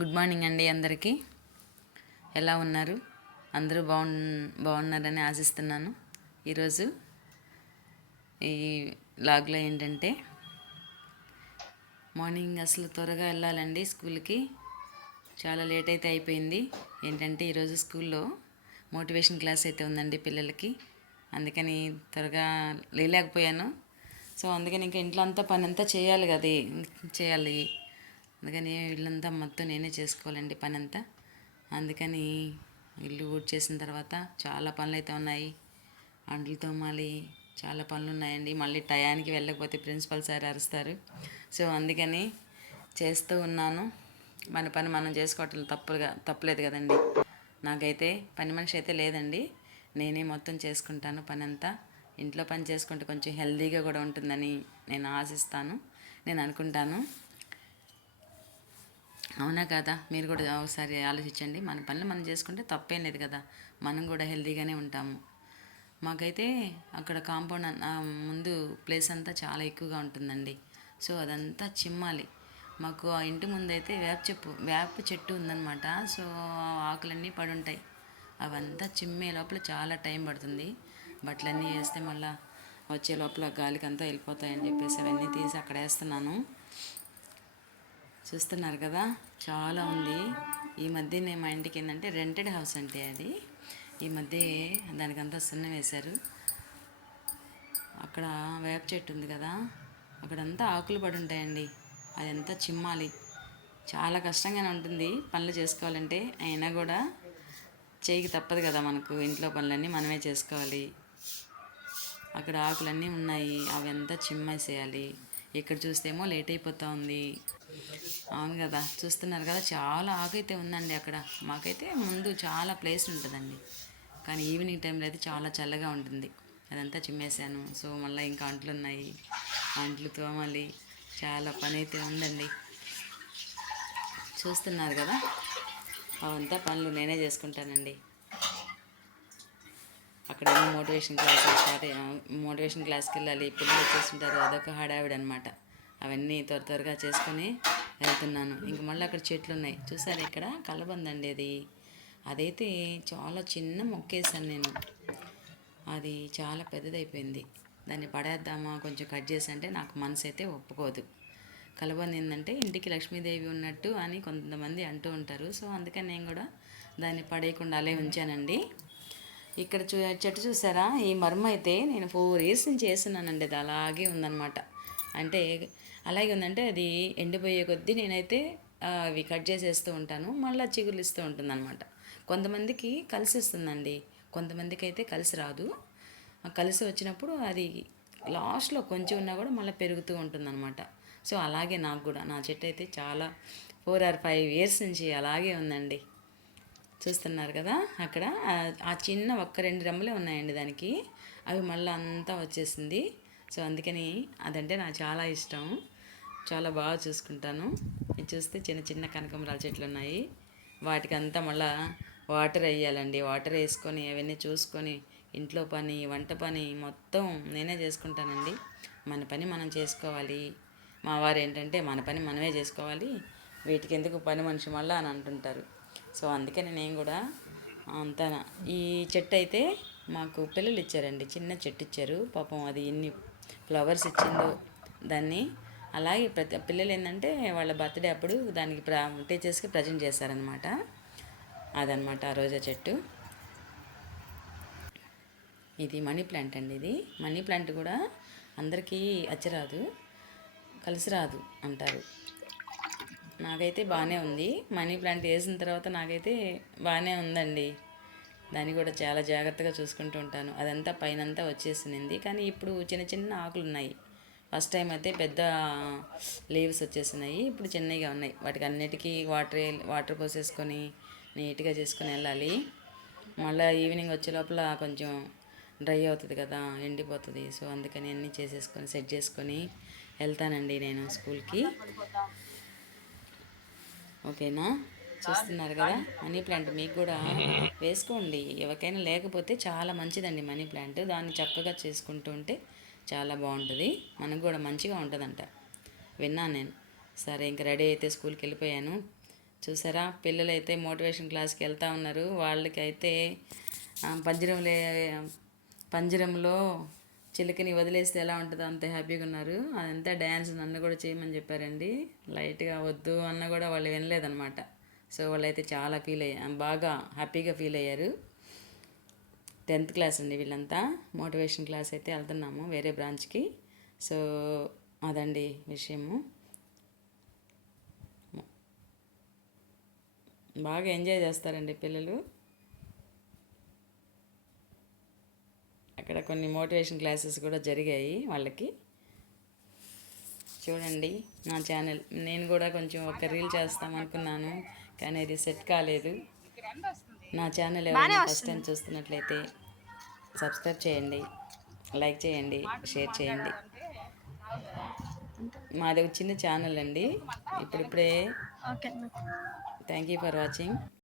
Good morning అండి అందరికీ. ఎలా ఉన్నారు? అందరూ బాగు బాగున్నారని ఆశిస్తున్నాను. ఈరోజు ఈ లాగ్లో ఏంటంటే మార్నింగ్ అసలు త్వరగా వెళ్ళాలండి స్కూల్కి. చాలా లేట్ అయితే అయిపోయింది. ఏంటంటే ఈరోజు స్కూల్లో మోటివేషన్ క్లాస్ అయితే ఉందండి పిల్లలకి. అందుకని త్వరగా లేలేకపోయాను. సో అందుకని ఇంకా ఇంట్లో అంతా పని అంతా చేయాలి కదా. చేయాలి. అందుకని ఇల్లంతా మొత్తం నేనే చేసుకోవాలండి పని అంతా అందుకని ఇల్లు ఊడ్ చేసిన తర్వాత చాలా పనులు అయితే ఉన్నాయి. అంట్లు తోమాలి చాలా పనులు ఉన్నాయండి. మళ్ళీ టయానికి వెళ్ళకపోతే ప్రిన్సిపల్ సార్ అరుస్తారు. సో అందుకని చేస్తూ ఉన్నాను. మన పని మనం చేసుకోవటం తప్పుగా తప్పలేదు కదండి. నాకైతే పని మనిషి అయితే లేదండి. నేనే మొత్తం చేసుకుంటాను పని అంతా ఇంట్లో పని చేసుకుంటే కొంచెం హెల్దీగా కూడా ఉంటుందని నేను ఆశిస్తాను. నేను అనుకుంటాను. అవునా కదా? మీరు కూడా ఒకసారి ఆలోచించండి. మన పనులు మనం చేసుకుంటే తప్పేం లేదు కదా. మనం కూడా హెల్తీగానే ఉంటాము. మాకైతే అక్కడ కాంపౌండ్ ముందు ప్లేస్ అంతా చాలా ఎక్కువగా ఉంటుందండి. సో అదంతా చిమ్మాలి. మాకు ఆ ఇంటి ముందు అయితే వేప చెప్పు వేప చెట్టు ఉందన్నమాట. సో ఆకులన్నీ పడి ఉంటాయి అవంతా చిమ్మే లోపల చాలా టైం పడుతుంది. బట్టలన్నీ వేస్తే మళ్ళీ వచ్చే లోపల గాలికి అంతా వెళ్ళిపోతాయని చెప్పేసి అవన్నీ తీసి అక్కడ వేస్తున్నాను. చూస్తున్నారు కదా? చాలా ఉంది. ఈ మధ్య నేను మా ఇంటికి ఏంటంటే రెంటెడ్ హౌస్ అంటే అది. ఈ మధ్య దానికంతా సున్నం వేశారు. అక్కడ వేప చెట్టు ఉంది కదా? అక్కడంతా ఆకులు పడి ఉంటాయండి. అదంతా చిమ్మాలి. చాలా కష్టంగానే ఉంటుంది పనులు చేసుకోవాలంటే. అయినా కూడా చేయికి తప్పదు కదా మనకు. ఇంట్లో పనులన్నీ మనమే చేసుకోవాలి. అక్కడ ఆకులన్నీ ఉన్నాయి. అవి అంతా చిమ్మేసేయాలి. ఇక్కడ చూస్తేమో లేట్ అయిపోతా ఉంది అవును కదా చూస్తున్నారు కదా చాలా ఆకైతే ఉందండి అక్కడ. మాకైతే ముందు చాలా ప్లేస్ ఉంటుందండి. కానీ ఈవినింగ్ టైంలో అయితే చాలా చల్లగా ఉంటుంది. అదంతా చిమ్మేశాను. సో మళ్ళీ ఇంకా అంట్లు ఉన్నాయి. అంట్లు తోమాలి. చాలా పని అయితే ఉందండి. చూస్తున్నారు కదా అవంతా పనులు నేనే చేసుకుంటానండి. అక్కడేమో మోటివేషన్ క్లాస్ స్టార్ట్ మోటివేషన్ క్లాస్కి వెళ్ళాలి పిల్లలు వచ్చేస్తుంటారు అదొక హడావిడ అనమాట అవన్నీ త్వర త్వరగా చేసుకొని వెళ్తున్నాను. ఇంక మళ్ళీ అక్కడ చెట్లు ఉన్నాయి. చూసారు ఇక్కడ? కలబంద అండి అది. అదైతే చాలా చిన్న మొక్కేసాను నేను. అది చాలా పెద్దదైపోయింది. దాన్ని పడేద్దామా కొంచెం కట్ చేసి అంటే నాకు మనసు అయితే ఒప్పుకోదు. కలబంద ఏంటంటే ఇంటికి లక్ష్మీదేవి ఉన్నట్టు అని కొంతమంది అంటూ ఉంటారు. సో అందుకని నేను కూడా దాన్ని పడేయకుండా అలే ఉంచానండి. ఇక్కడ చూ చెట్టు చూసారా? ఈ మర్మ అయితే నేను ఫోర్ ఇయర్స్ నుంచి చేస్తున్నానండి. అది అలాగే ఉందన్నమాట. అంటే అలాగే ఉందంటే అది ఎండిపోయే కొద్దీ నేనైతే అవి కట్ చేసేస్తూ ఉంటాను. మళ్ళీ చిగురులు ఇస్తూ ఉంటుందన్నమాట. కొంతమందికి కలిసి ఇస్తుందండి కొంతమందికి అయితే కలిసి రాదు. కలిసి వచ్చినప్పుడు అది లాస్ట్లో కొంచెం ఉన్నా కూడా మళ్ళీ పెరుగుతూ ఉంటుందన్నమాట. సో అలాగే నాకు కూడా. నా చెట్టు అయితే చాలా ఫోర్ ఆర్ ఫైవ్ ఇయర్స్ నుంచి అలాగే ఉందండి. చూస్తున్నారు కదా అక్కడ. ఆ- చిన్న ఒక్క రెండు రెమ్మలే ఉన్నాయండి దానికి. అవి మళ్ళీ అంతా వచ్చేసింది. సో అందుకని అదంటే నాకు చాలా ఇష్టం. చాలా బాగా చూసుకుంటాను. చూస్తే చిన్న చిన్న కనకంబరాల చెట్లు ఉన్నాయి. వాటికి అంతా మళ్ళా వాటర్ వేయాలండి. వాటర్ వేసుకొని అవన్నీ చూసుకొని ఇంట్లో పని వంట పని మొత్తం నేనే చేసుకుంటానండి. మన పని మనం చేసుకోవాలి. మా వారు ఏంటంటే మన పని మనమే చేసుకోవాలి. వీటికి ఎందుకు పని మనిషి మళ్ళా అని అంటుంటారు. సో అందుకని నేను కూడా అంత ఈ చెట్టు అయితే మాకు పిల్లలు ఇచ్చారండి చిన్న చెట్టు ఇచ్చారు. పాపం అది ఎన్ని ఫ్లవర్స్ ఇచ్చిందో దాన్ని. అలాగే ప్రతి పిల్లలు ఏంటంటే వాళ్ళ బర్త్డే అప్పుడు దానికి ప్ర టీచర్స్కి ప్రజెంట్ చేశారనమాట అదనమాట ఆ రోజా చెట్టు. ఇది మనీ ప్లాంట్ అండి ఇది. మనీ ప్లాంట్ కూడా అందరికీ అచ్చరాదు కలిసి రాదు అంటారు. నాకైతే బాగానే ఉంది. మనీ ప్లాంట్ వేసిన తర్వాత నాకైతే బాగానే ఉందండి. దాన్ని కూడా చాలా జాగ్రత్తగా చూసుకుంటూ ఉంటాను. అదంతా పైనంతా వచ్చేసింది కానీ ఇప్పుడు చిన్న చిన్న ఆకులు ఉన్నాయి ఫస్ట్ టైం అయితే పెద్ద లీవ్స్ వచ్చేసినాయి. ఇప్పుడు చిన్నగా ఉన్నాయి. వాటికి అన్నిటికీ వాటర్ వాటర్ పోసేసుకొని నీట్గా చేసుకొని వెళ్ళాలి. మళ్ళీ ఈవినింగ్ వచ్చే లోపల కొంచెం డ్రై అవుతుంది కదా ఎండిపోతుంది. సో అందుకని అన్నీ చేసేసుకొని సెట్ చేసుకొని వెళ్తానండి నేను స్కూల్కి. ఓకేనా? చూస్తున్నారు కదా మనీ ప్లాంట్ మీకు కూడా వేసుకోండి. ఎవరికైనా లేకపోతే చాలా మంచిదండి మనీ ప్లాంట్. దాన్ని చక్కగా చేసుకుంటూ ఉంటే చాలా బాగుంటుంది. మనకు కూడా మంచిగా ఉంటుందంట. విన్నాను నేను. సరే ఇంక రెడీ అయితే స్కూల్కి వెళ్ళిపోయాను. చూసారా? పిల్లలు అయితే మోటివేషన్ క్లాస్కి వెళ్తూ ఉన్నారు. వాళ్ళకైతే ఆ, పంజరంలో పంజరంలో చిలుకని వదిలేస్తే ఎలా ఉంటుందో అంత హ్యాపీగా ఉన్నారు. అదంతా డ్యాన్స్ నన్ను కూడా చేయమని చెప్పారండి. లైట్గా వద్దు అన్న కూడా వాళ్ళు వినలేదన్నమాట. సో వాళ్ళైతే చాలా ఫీల్ అయ్యా బాగా హ్యాపీగా ఫీల్ అయ్యారు. టెన్త్ క్లాస్ అండి వీళ్ళంతా. మోటివేషన్ క్లాస్ అయితే వెళ్తున్నాము వేరే బ్రాంచ్కి. సో అదండి విషయము. బాగా ఎంజాయ్ చేస్తారండి పిల్లలు అక్కడ కొన్ని మోటివేషన్ క్లాసెస్ కూడా జరిగాయి వాళ్ళకి. చూడండి నా ఛానల్ నేను కూడా కొంచెం ఒక రీల్ చేస్తాం అనుకున్నాను కానీ అది సెట్ కాలేదు. నా ఛానల్ ఎవరైనా ఫస్ట్ టైం చూస్తున్నట్లయితే సబ్స్క్రైబ్ చేయండి లైక్ చేయండి షేర్ చేయండి. మాది ఒక చిన్న ఛానల్ అండి. ఇప్పుడిప్పుడే థ్యాంక్ యూ ఫర్ వాచింగ్